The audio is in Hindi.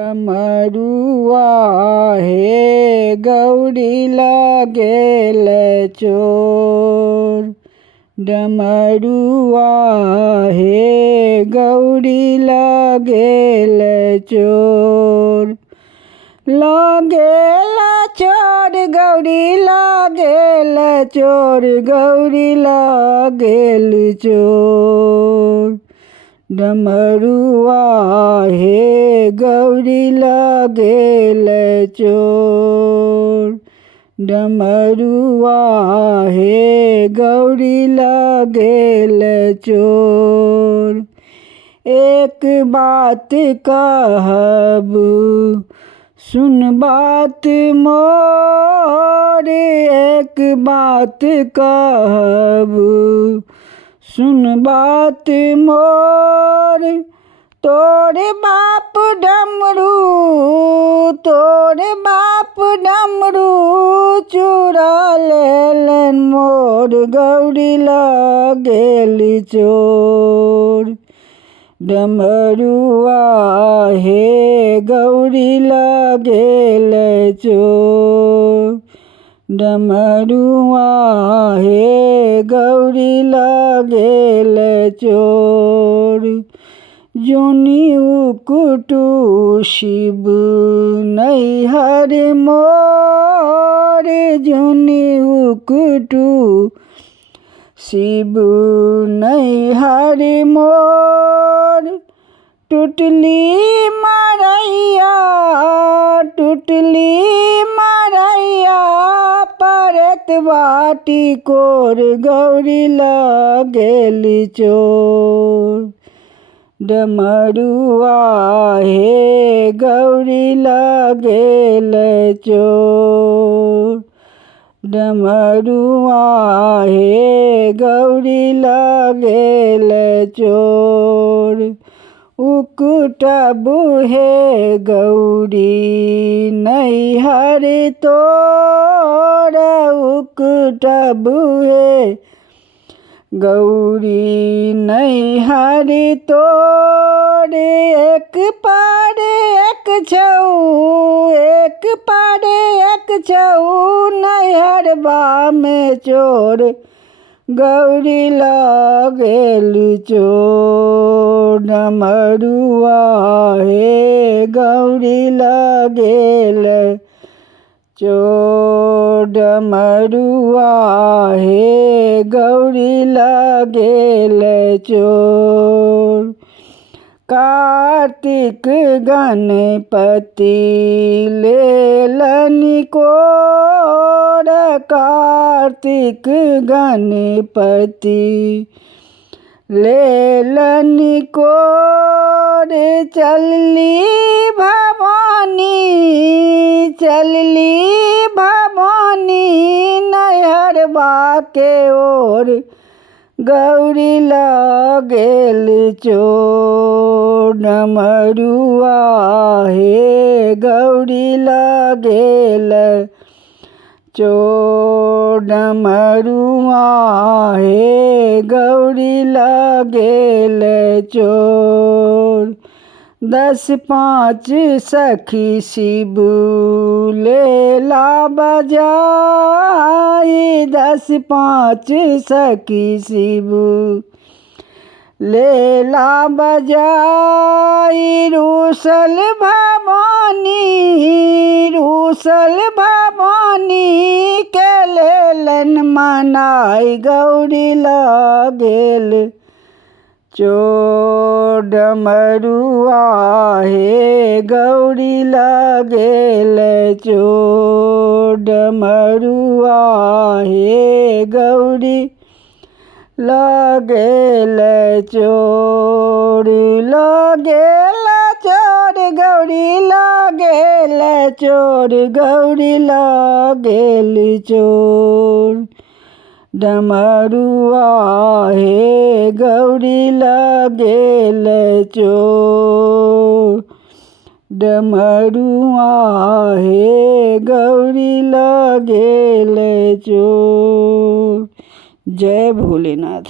डमरुआ हे गौरी लागेल चोर। डमरुआ हे गौरी लागेल चोर। लागेल चोर गौरी लागेल चोर, गौरी लागेल चोर। डमरुआ हे गौरी लागेल चोर। डमरुआ हे गौरी लागेल चोर। एक बात कहबू सुन बात मोर, एक बात कहबू सुन बात मोर। तोरे बाप डमरू, तोरे बाप डमरू चुरा लेलन मोर, गौरी लागेल चोर। डमरुआ हे गौरी लागेल चोर। डमरुआ हे गौरी लागेल चोर। जोनी उकुटू शिव नैहर मोर, जोनी उकुटू शिव नैहर मोर। टूटली मरैया, टूटली मरैया परत बाटी कोर, गौरी लागेल चोर। डमरुआ हे गौरी लागेल चोर। डमरुआ हे गौरी लागेल चोर। उकुटबू हे गौरी नैहर तोर, उकुटबू हे गौरी नैहर तोर। एक पार एक छऊ, एक पार एक छऊ नैहरबा में चोर, गौरी लागेल चोर। डमरुआ हे गौरी लागेल चोर। डमरुआ हे गौरी लागेल चोर। कार्तिक गणपति लेलन कोर, कार्तिक गणपति लेलन कोर। चलली भवानी, चलली भवानी नैहरबा के ओर, गौरी लागेल चोर। डमरुआ हे गौरी लागेल चोर। डमरुआ हे गौरी लागेल चोर। 10 5 सखी शिव लेला बजाई, 10 5 सखी शिव लेला बजाई। रूसल भवानी, रूसल भवानी के लेलन मनाई, गौरी लागेल चोर। डमरुआ हे गौरी लागेल चोर। डमरुआ हे गौरी लागेल चोर। लागेल चोर गौरी लागेल चोर, गौरी लागेल चोर। डमरुआ हे गौरी लागेल चोर। डमरुआ हे गौरी लागेल चोर। जय भोलेनाथ।